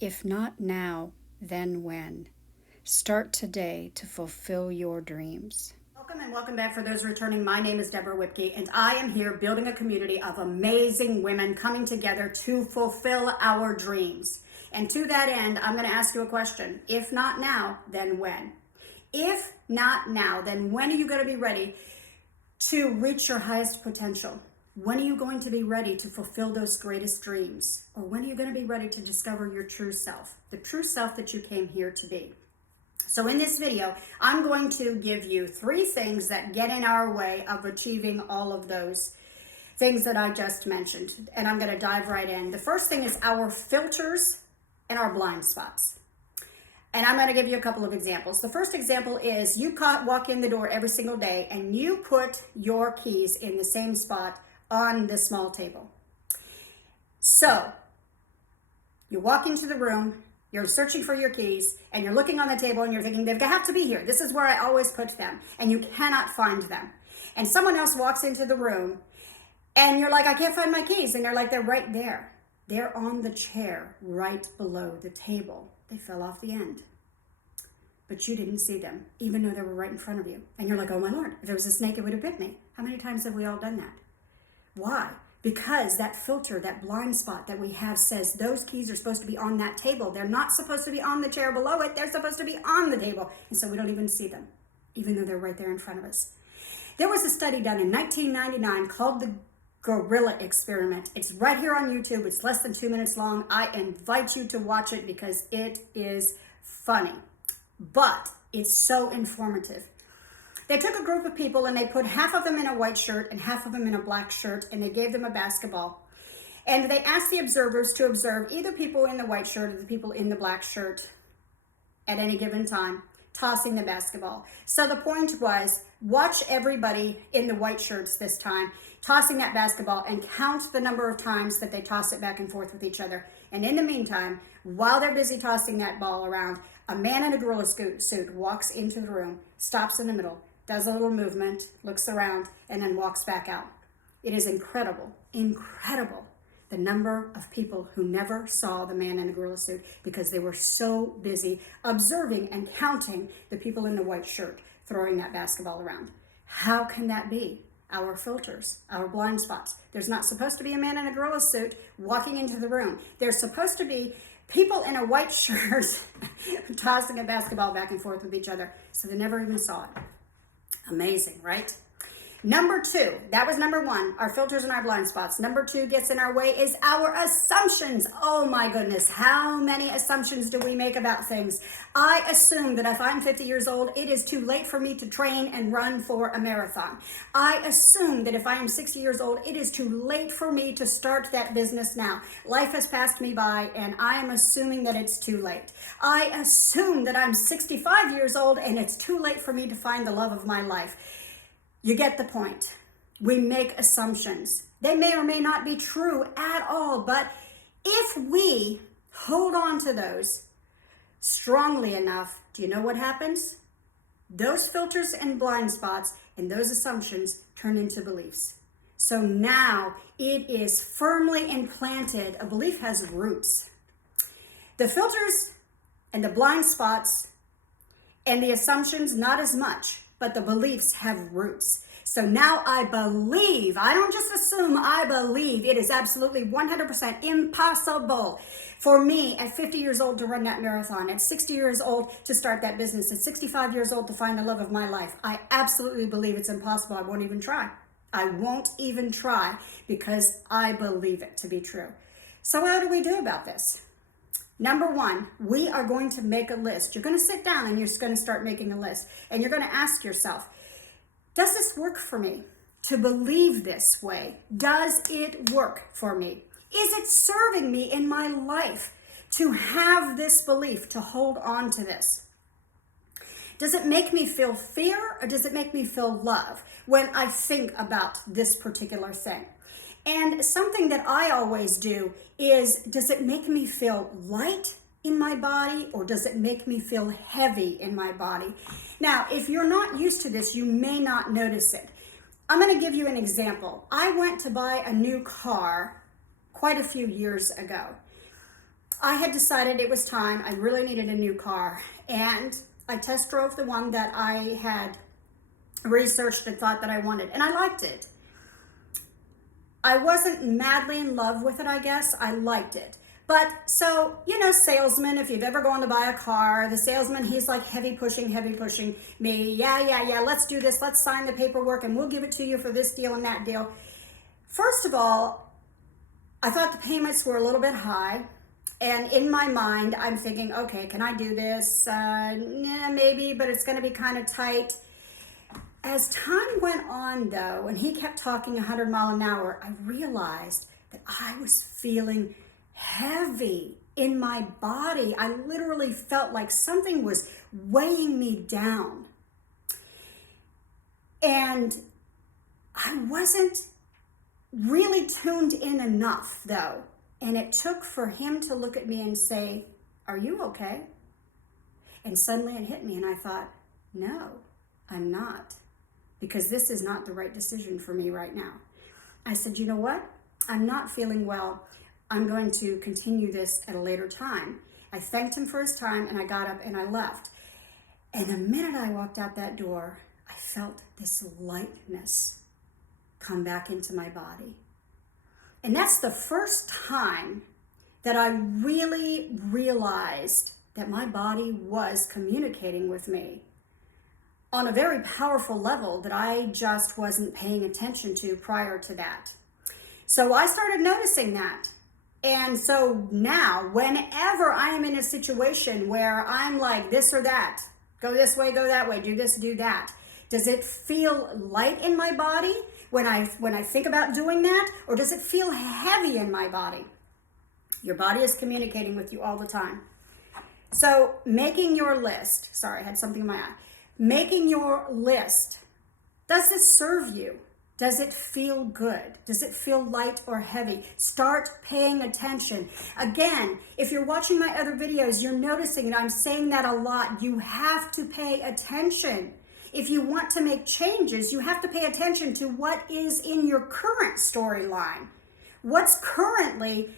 If not now, then when? Start today to fulfill your dreams. Welcome and welcome back for those returning. My name is Deborah Whipke, and I am here building a community of amazing women coming together to fulfill our dreams. And to that end, I'm going to ask you a question. If not now, then when? If not now, then when are you going to be ready to reach your highest potential? When are you going to be ready to fulfill those greatest dreams? Or when are you going to be ready to discover your true self, the true self that you came here to be? So in this video, I'm going to give you 3 things that get in our way of achieving all of those things that I just mentioned. And I'm going to dive right in. The first thing is our filters and our blind spots. And I'm going to give you a couple of examples. The first example is you walk in the door every single day and you put your keys in the same spot on the small table. So you walk into the room, you're searching for your keys, and you're looking on the table and you're thinking, they have to be here. This is where I always put them. And you cannot find them. And someone else walks into the room and you're like, I can't find my keys. And they're like, they're right there. They're on the chair right below the table. They fell off the end. But you didn't see them, even though they were right in front of you. And you're like, oh my Lord, if there was a snake, it would have bit me. How many times have we all done that? Why? Because that filter, that blind spot that we have says those keys are supposed to be on that table. They're not supposed to be on the chair below it. They're supposed to be on the table. And so we don't even see them, even though they're right there in front of us. There was a study done in 1999 called the Gorilla Experiment. It's right here on YouTube. It's less than 2 minutes long. I invite you to watch it because it is funny, but it's so informative. They took a group of people and they put half of them in a white shirt and half of them in a black shirt, and they gave them a basketball. And they asked the observers to observe either people in the white shirt or the people in the black shirt at any given time, tossing the basketball. So the point was, watch everybody in the white shirts this time, tossing that basketball, and count the number of times that they toss it back and forth with each other. And in the meantime, while they're busy tossing that ball around, a man in a gorilla suit walks into the room, stops in the middle, does a little movement, looks around, and then walks back out. It is incredible, the number of people who never saw the man in the gorilla suit because they were so busy observing and counting the people in the white shirt throwing that basketball around. How can that be? Our filters, our blind spots. There's not supposed to be a man in a gorilla suit walking into the room. There's supposed to be people in a white shirt tossing a basketball back and forth with each other, so they never even saw it. Amazing, right? Number 2, that was number 1, our filters and our blind spots. Number 2 gets in our way is our assumptions. Oh my goodness, how many assumptions do we make about things? I assume that if I'm 50 years old, it is too late for me to train and run for a marathon. I assume that if I am 60 years old, it is too late for me to start that business now. Life has passed me by and I am assuming that it's too late. I assume that I'm 65 years old and it's too late for me to find the love of my life. You get the point. We make assumptions. They may or may not be true at all, but if we hold on to those strongly enough, do you know what happens? Those filters and blind spots and those assumptions turn into beliefs. So now it is firmly implanted. A belief has roots. The filters and the blind spots and the assumptions, not as much, but the beliefs have roots. So now I believe, I don't just assume, I believe it is absolutely 100% impossible for me at 50 years old to run that marathon, at 60 years old to start that business, at 65 years old to find the love of my life. I absolutely believe it's impossible. I won't even try. I won't even try because I believe it to be true. So how do we do about this? Number 1, we are going to make a list. You're going to sit down and you're going to start making a list. And you're going to ask yourself, does this work for me to believe this way? Does it work for me? Is it serving me in my life to have this belief, to hold on to this? Does it make me feel fear or does it make me feel love when I think about this particular thing? And something that I always do is, does it make me feel light in my body or does it make me feel heavy in my body? Now, if you're not used to this, you may not notice it. I'm going to give you an example. I went to buy a new car quite a few years ago. I had decided it was time. I really needed a new car. And I test drove the one that I had researched and thought that I wanted. And I liked it. I wasn't madly in love with it, I guess. I liked it. But so, salesman, if you've ever gone to buy a car, the salesman, he's like heavy pushing me. Yeah, let's do this. Let's sign the paperwork and we'll give it to you for this deal and that deal. First of all, I thought the payments were a little bit high. And in my mind, I'm thinking, okay, can I do this? Maybe, but it's going to be kind of tight. As time went on, though, and he kept talking 100 miles an hour, I realized that I was feeling heavy in my body. I literally felt like something was weighing me down. And I wasn't really tuned in enough, though. And it took for him to look at me and say, "Are you okay?" And suddenly it hit me, and I thought, no, I'm not. Because this is not the right decision for me right now. I said, you know what? I'm not feeling well. I'm going to continue this at a later time. I thanked him for his time, and I got up and I left. And the minute I walked out that door, I felt this lightness come back into my body. And that's the first time that I really realized that my body was communicating with me on a very powerful level that I just wasn't paying attention to prior to that. So I started noticing that. And so now, whenever I am in a situation where I'm like this or that, go this way, go that way, do this, do that, does it feel light in my body when I think about doing that? Or does it feel heavy in my body? Your body is communicating with you all the time. So making your list, sorry, I had something in my eye. Making your list, does it serve you? Does it feel good? Does it feel light or heavy? Start paying attention. Again, if you're watching my other videos, you're noticing that I'm saying that a lot. You have to pay attention. If you want to make changes, you have to pay attention to what is in your current storyline. What's currently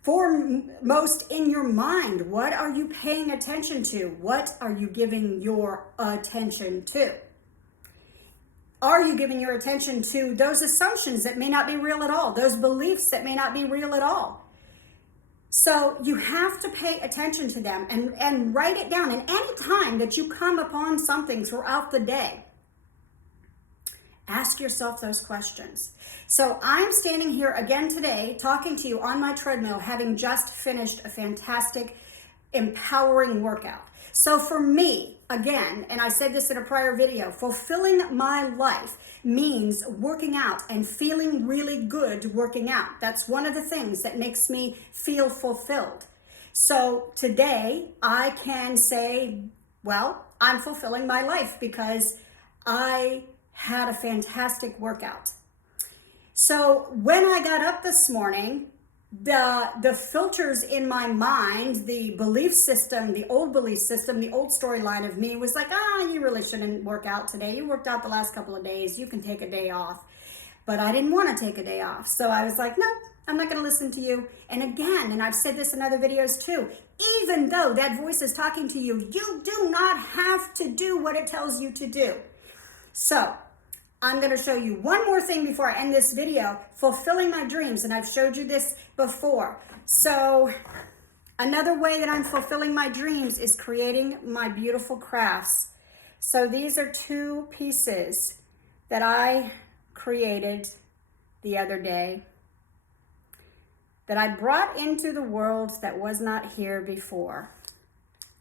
foremost in your mind? What are you paying attention to? What are you giving your attention to? Are you giving your attention to those assumptions that may not be real at all, those beliefs that may not be real at all? So you have to pay attention to them and write it down. And any time that you come upon something throughout the day, ask yourself those questions. So I'm standing here again today talking to you on my treadmill, having just finished a fantastic, empowering workout. So for me, again, and I said this in a prior video, fulfilling my life means working out and feeling really good working out. That's one of the things that makes me feel fulfilled. So today I can say, well, I'm fulfilling my life because I had a fantastic workout. So when I got up this morning, the filters in my mind, the belief system, the old storyline of me was like, you really shouldn't work out today. You worked out the last couple of days. You can take a day off. But I didn't want to take a day off. So I was like, no, I'm not going to listen to you. And again, and I've said this in other videos too, even though that voice is talking to you, you do not have to do what it tells you to do. So I'm going to show you one more thing before I end this video, fulfilling my dreams. And I've showed you this before. So another way that I'm fulfilling my dreams is creating my beautiful crafts. So these are two pieces that I created the other day that I brought into the world that was not here before.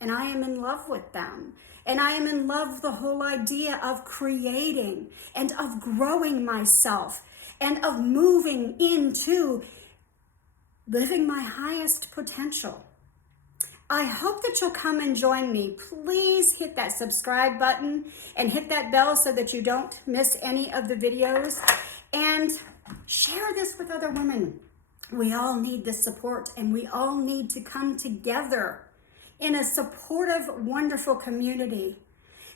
And I am in love with them. And I am in love with the whole idea of creating and of growing myself and of moving into living my highest potential. I hope that you'll come and join me. Please hit that subscribe button and hit that bell so that you don't miss any of the videos. And share this with other women. We all need this support, and we all need to come together in a supportive, wonderful community.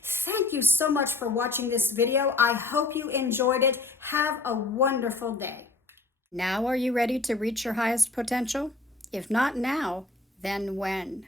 Thank you so much for watching this video. I hope you enjoyed it. Have a wonderful day. Now are you ready to reach your highest potential? If not now, then when?